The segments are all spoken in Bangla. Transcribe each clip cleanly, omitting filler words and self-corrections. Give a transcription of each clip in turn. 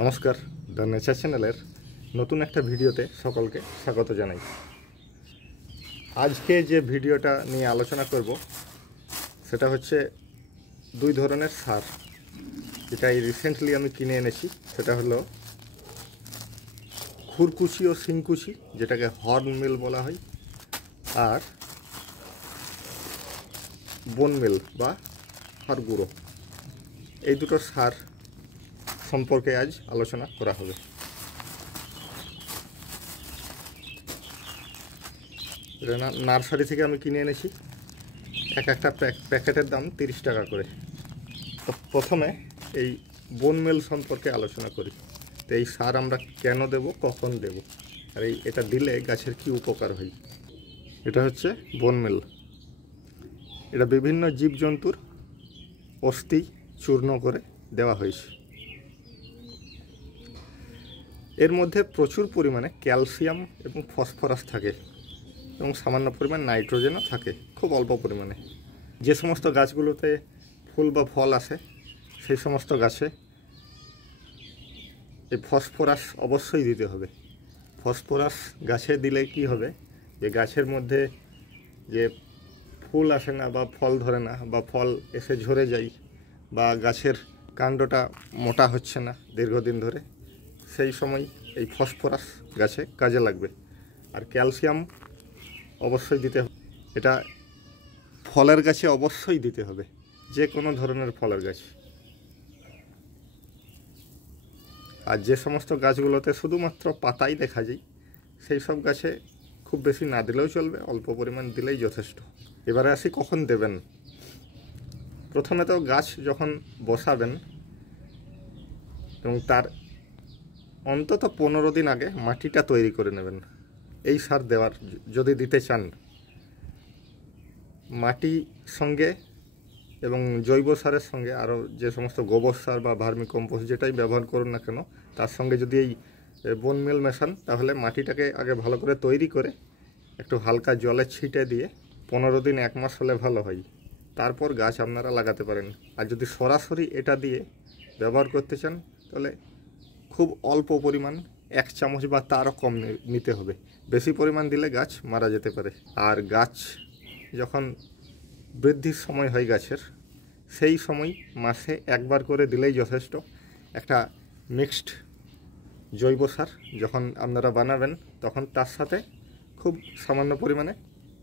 নমস্কার, দ্য নেচার চ্যানেলের নতুন একটা ভিডিওতে সকলকে স্বাগত জানাই। আজকে যে ভিডিওটা নিয়ে আলোচনা করব সেটা হচ্ছে দুই ধরনের সার, যেটা এই রিসেন্টলি আমি কিনে এনেছি। সেটা হলো খুরকুচি ও শিংকুচি, যেটাকে হর্ন মিল বলা হয়, আর বোন মিল বা হাড় গুঁড়ো। এই দুটো সার সম্পর্কে আজ আলোচনা করা হবে। এটা নার্সারি থেকে আমি কিনে এনেছি। একটা প্যাকেটের দাম 30 টাকা করে। তো প্রথমে এই বোন মিল সম্পর্কে আলোচনা করি। তো এই সার আমরা কেন দেব, কখন দেব, আর এটা দিলে গাছের কি উপকার হয়। এটা হচ্ছে বোন মিল। এটা বিভিন্ন জীবজন্তুর অস্থি চূর্ণ করে দেওয়া হয়েছে। এর মধ্যে প্রচুর পরিমাণে ক্যালসিয়াম এবং ফসফরাস থাকে এবং সামান্য পরিমাণ নাইট্রোজেনও থাকে, খুব অল্প পরিমাণে। যে সমস্ত গাছগুলোতে ফুল বা ফল আসে সেই সমস্ত গাছে এই ফসফরাস অবশ্যই দিতে হবে। ফসফরাস গাছে দিলে কি হবে, যে গাছের মধ্যে যে ফুল আসে না বা ফল ধরে না বা ফল এসে ঝরে যায় বা গাছের কাণ্ডটা মোটা হচ্ছে না দীর্ঘদিন ধরে, সেই সময় এই ফসফরাস গাছে কাজে লাগবে। আর ক্যালসিয়াম অবশ্যই দিতে হবে। এটা ফলের গাছে অবশ্যই দিতে হবে, যে কোনো ধরনের ফলের গাছ। আর যে সমস্ত গাছগুলোতে শুধুমাত্র পাতাই দেখা যায় সেই সব গাছে খুব বেশি না দিলেও চলবে, অল্প পরিমাণ দিলেই যথেষ্ট। এবারে আসি কখন দেবেন। প্রথমে তো গাছ যখন বসাবেন এবং তার অন্তত 15 দিন আগে মাটিটা তৈরি করে নেবেন এই সার দেওয়ার। যদি দিতে চান, মাটির সঙ্গে এবং জৈব সারের সঙ্গে আরও যে সমস্ত গোবর সার বা ভার্মি কম্পোস্ট যেটাই ব্যবহার করুন না কেন, তার সঙ্গে যদি এই বোন মিল মেশান, তাহলে মাটিটাকে আগে ভালো করে তৈরি করে একটু হালকা জলে ছিটে দিয়ে 15 দিন 1 মাস হলে ভালো হয়। তারপর গাছ আপনারা লাগাতে পারেন। আর যদি সরাসরি এটা দিয়ে ব্যবহার করতে চান, তাহলে খুব অল্প পরিমাণ, 1 চামচ বা তারও কম নিতে হবে। বেশি পরিমাণ দিলে গাছ মারা যেতে পারে। আর গাছ যখন বৃদ্ধির সময় হয় গাছের, সেই সময় মাসে একবার করে দিলেই যথেষ্ট। একটা মিক্সড জৈব সার যখন আপনারা বানাবেন, তখন তার সাথে খুব সামান্য পরিমাণে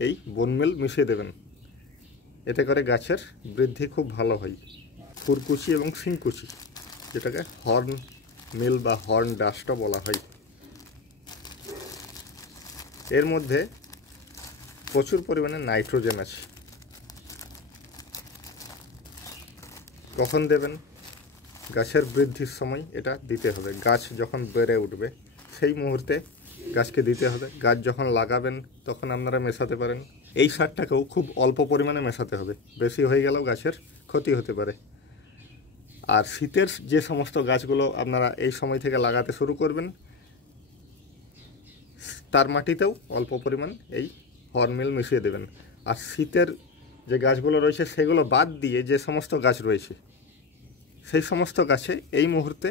এই বোন মিল মিশিয়ে দেবেন। এতে করে গাছের বৃদ্ধি খুব ভালো হয়। খুরকুচি এবং শিংকুচি, যেটাকে হর্ন মিল বা হর্ন ডাস্টও বলা হয়, এর মধ্যে প্রচুর পরিমাণে নাইট্রোজেন আছে। কখন দেবেন? গাছের বৃদ্ধির সময় এটা দিতে হবে। গাছ যখন বেড়ে উঠবে সেই মুহূর্তে গাছকে দিতে হবে। গাছ যখন লাগাবেন তখন আপনারা মেশাতে পারেন। এই সারটাকেও খুব অল্প পরিমাণে মেশাতে হবে, বেশি হয়ে গেলেও গাছের ক্ষতি হতে পারে। আর শীতের যে সমস্ত গাছগুলো আপনারা এই সময় থেকে লাগাতে শুরু করবেন, তার মাটিতেও অল্প পরিমাণ এই হর্ন মিল মিশিয়ে দেবেন। আর শীতের যে গাছগুলো রয়েছে সেগুলো বাদ দিয়ে যে সমস্ত গাছ রয়েছে, সেই সমস্ত গাছে এই মুহূর্তে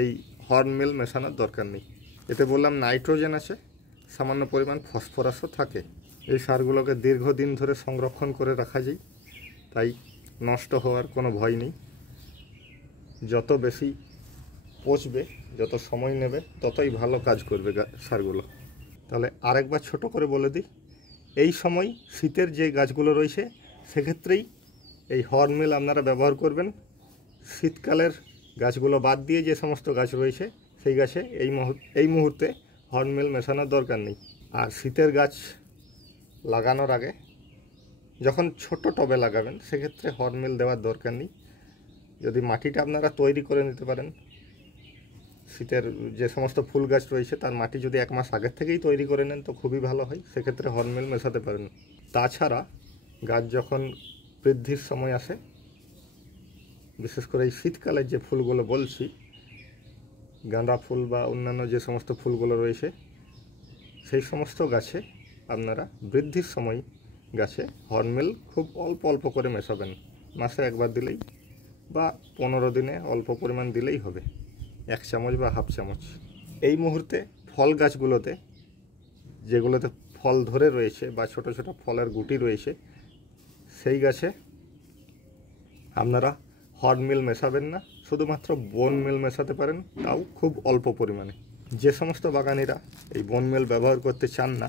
এই হর্ন মিল মেশানোর দরকার নেই। এতে বললাম নাইট্রোজেন আছে, সামান্য পরিমাণ ফসফরাসও থাকে। এই সারগুলোকে দীর্ঘদিন ধরে সংরক্ষণ করে রাখা যায়, তাই নষ্ট হওয়ার কোনো ভয় নেই। যত বেশি পচবে, যত সময় নেবে, ততই ভালো কাজ করবে সারগুলো। তাহলে আরেকবার ছোট করে বলে দিই, এই সময় শীতের যে গাছগুলো রয়েছে সেক্ষেত্রেই এই হর্ন মিল আপনারা ব্যবহার করবেন। শীতকালের গাছগুলো বাদ দিয়ে যে সমস্ত গাছ রয়েছে সেই গাছে এই মুহূর্তে হর্ন মিল মেশানোর দরকার নেই। আর শীতের গাছ লাগানোর আগে যখন ছোট টবে লাগাবেন, সেক্ষেত্রে হর্ন মিল দেওয়ার দরকার নেই। যদি মাটিটা আপনারা তৈরি করে নিতে পারেন, শীতের যে সমস্ত ফুল গাছ রয়েছে তার মাটি যদি 1 মাস আগের থেকেই তৈরি করে নেন তো খুবই ভালো হয়, সেক্ষেত্রে হর্ন মিল মেশাতে পারেন। তাছাড়া গাছ যখন বৃদ্ধির সময় আসে, বিশেষ করে এই শীতকালের যে ফুলগুলো বলছি, গাঁদা ফুল বা অন্যান্য যে সমস্ত ফুলগুলো রয়েছে, সেই সমস্ত গাছে আপনারা বৃদ্ধির সময় গাছে হর্ন মিল খুব অল্প অল্প করে মেশাবেন। মাসে একবার দিলেই বা 15 দিনে অল্প পরিমাণ দিলেই হবে। 1 চামচ বা হাফ চামচ। এই মুহূর্তে ফল গাছগুলোতে যেগুলোতে ফল ধরে রয়েছে বা ছোট ছোট ফলের গুটি রয়েছে সেই গাছে আপনারা হর্ন মিল মেশাবেন না, শুধুমাত্র বোন মিল মেশাতে পারেন, তাও খুব অল্প পরিমাণে। যে সমস্ত বাগানিরা এই বোন মিল ব্যবহার করতে চান না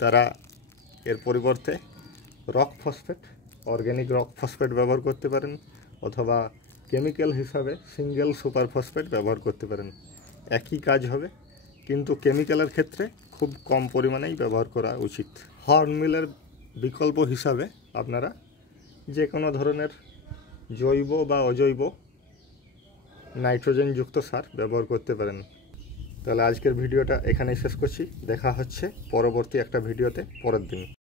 তারা এর পরিবর্তে rock phosphate, organic rock phosphate ব্যবহার করতে পারেন, অথবা কেমিক্যাল হিসাবে সিঙ্গেল সুপার ফসফেট ব্যবহার করতে পারেন। একই কাজ হবে, কিন্তু কেমিক্যালের ক্ষেত্রে খুব কম পরিমাণেই ব্যবহার করা উচিত। হর্ন মিলের বিকল্প হিসাবে আপনারা যে কোনো ধরনের জৈব বা অজৈব নাইট্রোজেনযুক্ত সার ব্যবহার করতে পারেন। তাহলে আজকের ভিডিওটা এখানেই শেষ করছি। দেখা হচ্ছে পরবর্তী একটা ভিডিওতে পরের দিন।